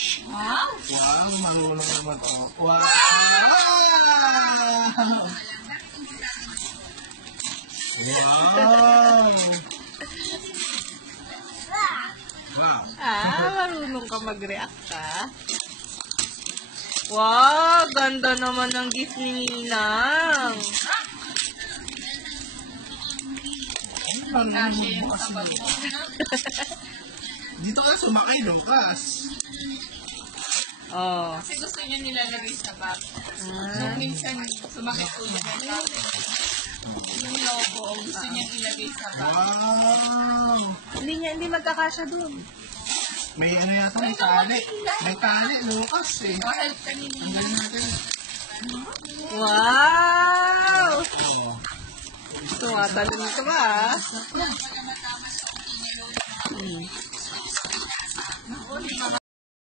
Wow! Wow, mahulog naman to. Wow! Wow! Marunong ka mag-react ka? Wow, ganda naman ng gift ni Ninang. Dito ka sumakay, Lucas. Oh. Kasi gusto niya nilalagay sa bag. So, minsan sumakit ulit kay tatay. Yung logo, gusto niya ilagay sa bag. Wow! Hindi magkakasya dun. May ano yata, may tali. May tali, Lucas eh. Mahal kanina. Tingnan natin. Wow! Oh. Tumatalon ka ba, ah? Naku, hindi